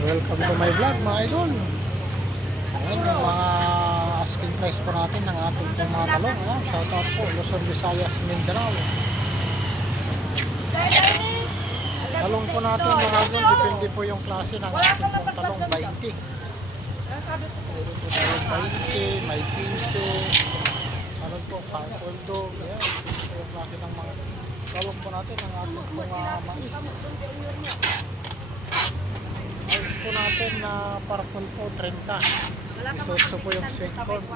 Welcome to my vlog mga idol. Ayan yung mga asking price po natin ng ating pong mga talong. Shout out po Luzon, Visayas, Mindanao. Talong po natin mga idol, depende po yung klase ng ating pong talong. 20. Meron po tayo 20, may 15. Meron po pangkoldo. Ayan, ito yung klase ng mga talong po natin ng ating pong mais. Mais po natin na purple po 30. Isotso po yung sweet corn.